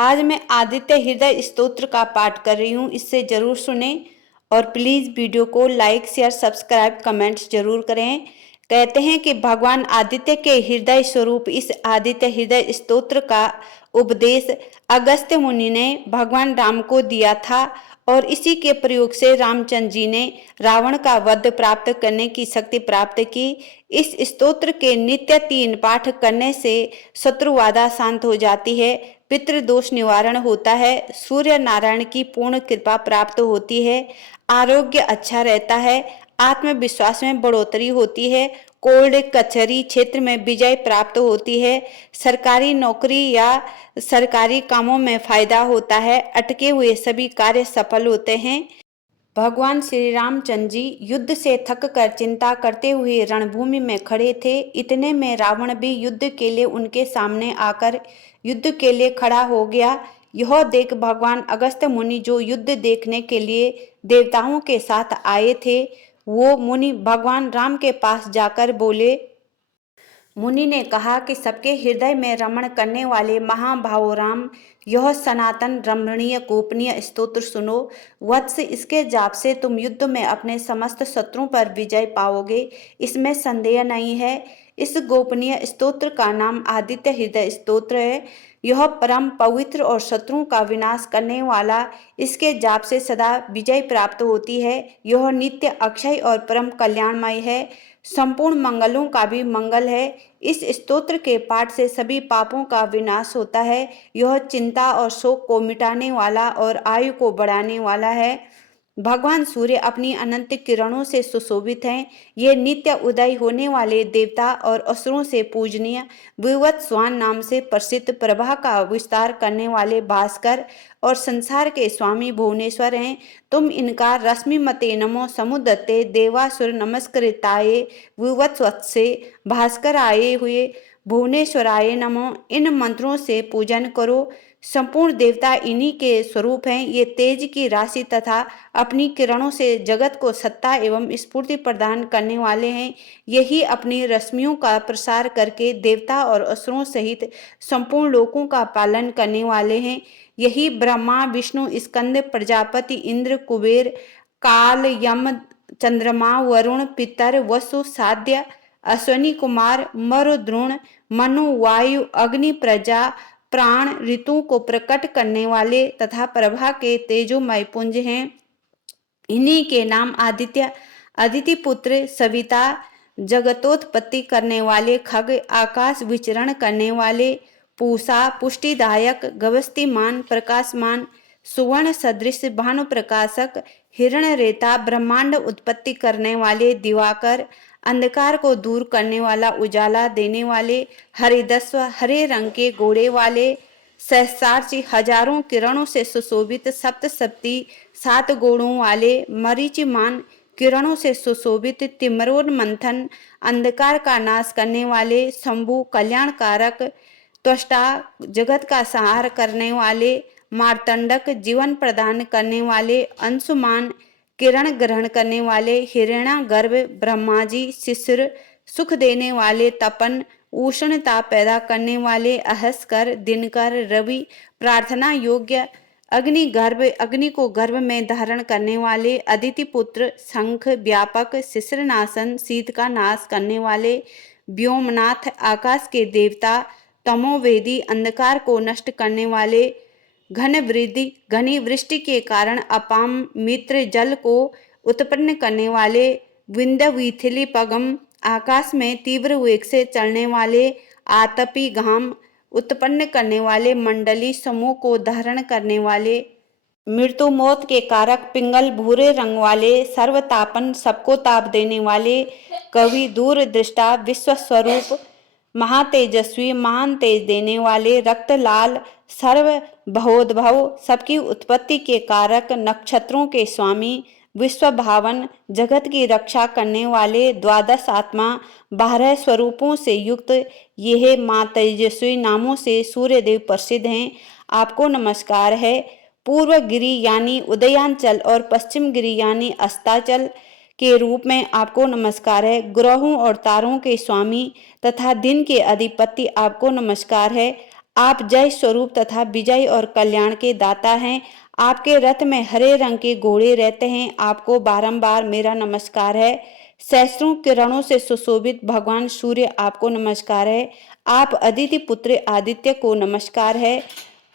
आज मैं आदित्य हृदय स्तोत्र का पाठ कर रही हूँ, इससे जरूर सुने और प्लीज वीडियो को लाइक शेयर सब्सक्राइब कमेंट्स जरूर करें। कहते हैं कि भगवान आदित्य के हृदय स्वरूप इस आदित्य हृदय स्तोत्र का उपदेश अगस्त्य मुनि ने भगवान राम को दिया था और इसी के प्रयोग से रामचंद्र जी ने रावण का वध प्राप्त करने की शक्ति प्राप्त की। इस स्तोत्र के नित्य 3 पाठ करने से शत्रुबाधा शांत हो जाती है, पितृदोष निवारण होता है, सूर्य नारायण की पूर्ण कृपा प्राप्त होती है, आरोग्य अच्छा रहता है, आत्मविश्वास में बढ़ोतरी होती है, कोर्ट कचहरी क्षेत्र में विजय प्राप्त होती है, सरकारी नौकरी या सरकारी कामों में फायदा होता है, अटके हुए सभी कार्य सफल होते हैं। भगवान श्री रामचंद्र जी युद्ध से थक कर चिंता करते हुए रणभूमि में खड़े थे। इतने में रावण भी युद्ध के लिए उनके सामने आकर युद्ध के लिए खड़ा हो गया। यह देख भगवान अगस्त्य मुनि जो युद्ध देखने के लिए देवताओं के साथ आए थे, वो मुनि भगवान राम के पास जाकर बोले। मुनि ने कहा कि सबके हृदय में रमण करने वाले महाभाव राम, यह सनातन रमणीय गोपनीय स्तोत्र सुनो। वत्स, इसके जाप से तुम युद्ध में अपने समस्त शत्रुओं पर विजय पाओगे, इसमें संदेह नहीं है। इस गोपनीय स्तोत्र का नाम आदित्य हृदय स्तोत्र है। यह परम पवित्र और शत्रुओं का विनाश करने वाला, इसके जाप से सदा विजय प्राप्त होती है। यह नित्य अक्षय और परम कल्याणमय है, संपूर्ण मंगलों का भी मंगल है। इस स्तोत्र के पाठ से सभी पापों का विनाश होता है। यह चिंता और शोक को मिटाने वाला और आयु को बढ़ाने वाला है। भगवान सूर्य अपनी अनंत किरणों से सुशोभित हैं। ये नित्य उदय होने वाले देवता और असुरों से पूजनीय विवत स्वान नाम से प्रसिद्ध प्रभा का विस्तार करने वाले भास्कर और संसार के स्वामी भुवनेश्वर हैं। तुम इनका रश्मि मते नमो समुदत्ते देवासुर नमस्कृताये विवत्सवत्से भास्कर आए हुए भुवनेश्वराय नमो, इन मंत्रों से पूजन करो। संपूर्ण देवता इन्हीं के स्वरूप हैं। ये तेज की राशि तथा अपनी किरणों से जगत को सत्ता एवं स्फूर्ति प्रदान करने वाले हैं। यही अपनी रश्मियों का प्रसार करके देवता और असुरों सहित संपूर्ण लोकों का पालन करने वाले हैं। यही ब्रह्मा विष्णु स्कंद प्रजापति इंद्र कुबेर काल यम चंद्रमा वरुण पितर वसु साध्य अश्वनी कुमार मरुद्रोण मनु वायु अग्नि प्रजा प्राण ऋतु को प्रकट करने वाले तथा प्रभा के तेजोमय पुंज हैं। इन्हीं के नाम आदित्य, अदिति पुत्र, सविता, जगतोत्पत्ति करने वाले, खग, आकाश विचरण करने वाले, पूषा, पुष्टिदायक, गवस्तिमान, प्रकाशमान, सुवर्ण सदृश, भानु प्रकाशक, हिरण रेता, ब्रह्मांड उत्पत्ति करने वाले, दिवाकर, अंधकार को दूर करने वाला, उजाला देने वाले, हरिदस्व, हरे रंग के घोड़े वाले, सहस्रार्ची, हजारों किरणों से सुशोभित, सप्तसप्ती, 7 घोड़ों वाले, मरीचिमान, किरणों से सुशोभित, तिमरोन मंथन, अंधकार का नाश करने वाले, शंभु, कल्याणकारक, त्वष्टा, जगत का संहार करने वाले, मार्तंडक, जीवन प्रदान करने वाले, अंशुमान, किरण ग्रहण करने वाले, हिरण्यागर्भ, ब्रह्माजी, शिशिर, सुख देने वाले, तपन, उष्णता पैदा करने वाले, अहस्कर, दिनकर, रवि, प्रार्थना योग्य, अग्निगर्भ, अग्नि को गर्भ में धारण करने वाले, अदिति पुत्र, शंख, व्यापक, शिशिरनाशन, शीत का नाश करने वाले, व्योमनाथ, आकाश के देवता, तमोवेदी, अंधकार को नष्ट करने वाले, घनी वृष्टि के कारण अपाम मित्र जल को उत्पन्न करने वाले, विंध्यवीथिली पगम, आकाश में तीव्र वेग से चलने वाले, आतपी घाम उत्पन्न करने वाले, मंडली समूह को धारण करने वाले, मृत्यु मौत के कारक पिंगल भूरे रंग वाले, सर्वतापन सबको ताप देने वाले, कवि दूर दृष्टा, विश्व स्वरूप, महातेजस्वी, महान तेज देने वाले, रक्त लाल, सर्व भवोद्भव, सबकी उत्पत्ति के कारक, नक्षत्रों के स्वामी, विश्व भावन, जगत की रक्षा करने वाले, 12 आत्मा, 12 स्वरूपों से युक्त, यह माँ तेजस्वी नामों से सूर्यदेव प्रसिद्ध हैं। आपको नमस्कार है। पूर्व गिरि यानी उदयांचल और पश्चिम गिरि यानी अस्ताचल के रूप में आपको नमस्कार है। ग्रहों और तारों के स्वामी तथा दिन के अधिपति आपको नमस्कार है। आप जय स्वरूप तथा विजय और कल्याण के दाता हैं। आपके रथ में हरे रंग के घोड़े रहते हैं। आपको बारंबार मेरा नमस्कार है। सहस्रों किरणों से सुशोभित भगवान सूर्य आपको नमस्कार है। आप अदिति पुत्र आदित्य को नमस्कार है।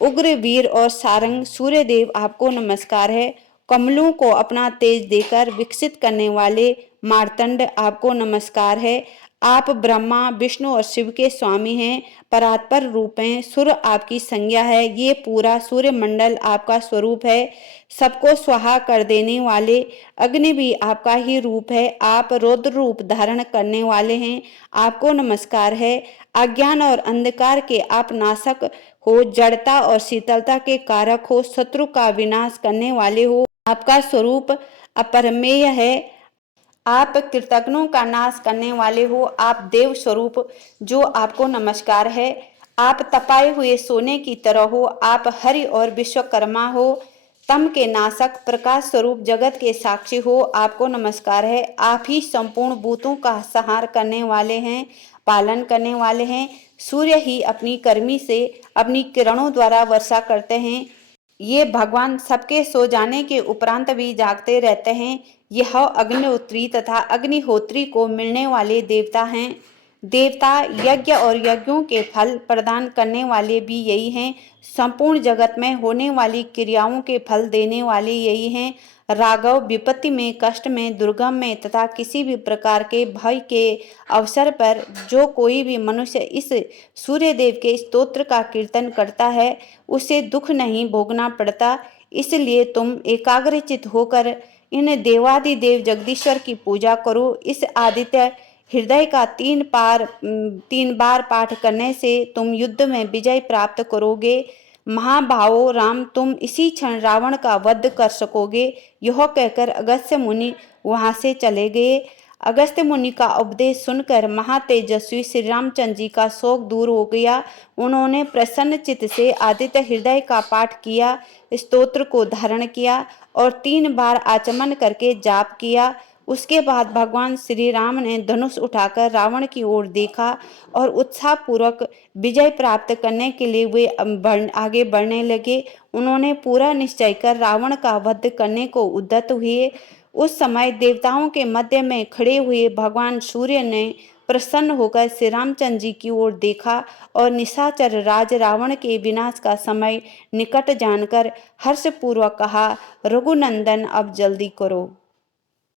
उग्र वीर और सारंग सूर्य देव आपको नमस्कार है। कमलों को अपना तेज देकर विकसित करने वाले मार्तंड आपको नमस्कार है। आप ब्रह्मा विष्णु और शिव के स्वामी हैं। परात्पर रूप हैं। सूर्य आपकी संज्ञा है। ये पूरा सूर्य मंडल आपका स्वरूप है। सबको स्वाहा कर देने वाले अग्नि भी आपका ही रूप है। आप रौद्र रूप धारण करने वाले हैं। आपको नमस्कार है। अज्ञान और अंधकार के आप नाशक हो। जड़ता और शीतलता के कारक हो। शत्रु का विनाश करने वाले हो। आपका स्वरूप अपरमेय है। आप कृतज्ञों का नाश करने वाले हो। आप देव स्वरूप जो आपको नमस्कार है। आप तपाए हुए सोने की तरह हो। आप हरि और विश्वकर्मा हो। तम के नाशक प्रकाश स्वरूप जगत के साक्षी हो। आपको नमस्कार है। आप ही संपूर्ण भूतों का संहार करने वाले हैं, पालन करने वाले हैं। सूर्य ही अपनी गर्मी से अपनी किरणों द्वारा वर्षा करते हैं। ये भगवान सबके सो जाने के उपरांत भी जागते रहते हैं। यह अग्निहोत्री तथा अग्निहोत्री को मिलने वाले देवता हैं। देवता यज्ञ और यज्ञों के फल प्रदान करने वाले भी यही हैं। संपूर्ण जगत में होने वाली क्रियाओं के फल देने वाले यही हैं। राघव विपत्ति में, कष्ट में, दुर्गम में तथा किसी भी प्रकार के भय के अवसर पर जो कोई भी मनुष्य इस सूर्य देव के स्तोत्र का कीर्तन करता है उसे दुख नहीं भोगना पड़ता। इसलिए तुम एकाग्रचित होकर इन देवादिदेव जगदीश्वर की पूजा करो। इस आदित्य हृदय का 3 बार पाठ करने से तुम युद्ध में विजय प्राप्त करोगे। महाभावो राम, तुम इसी क्षण रावण का वध कर सकोगे। यह कहकर अगस्त्य मुनि वहां से चले गए। अगस्त्य मुनि का उपदेश सुनकर महातेजस्वी श्री रामचंद्र जी का शोक दूर हो गया। उन्होंने प्रसन्न चित्त से आदित्य हृदय का पाठ किया, स्तोत्र को धारण किया और 3 बार आचमन करके जाप किया। उसके बाद भगवान श्री राम ने धनुष उठाकर रावण की ओर देखा और उत्साहपूर्वक विजय प्राप्त करने के लिए वे आगे बढ़ने लगे। उन्होंने पूरा निश्चय कर रावण का वध करने को उद्यत हुए। उस समय देवताओं के मध्य में खड़े हुए भगवान सूर्य ने प्रसन्न होकर श्री रामचंद्र जी की ओर देखा और निशाचर राज रावण के विनाश का समय निकट जानकर हर्षपूर्वक कहा, रघुनंदन अब जल्दी करो।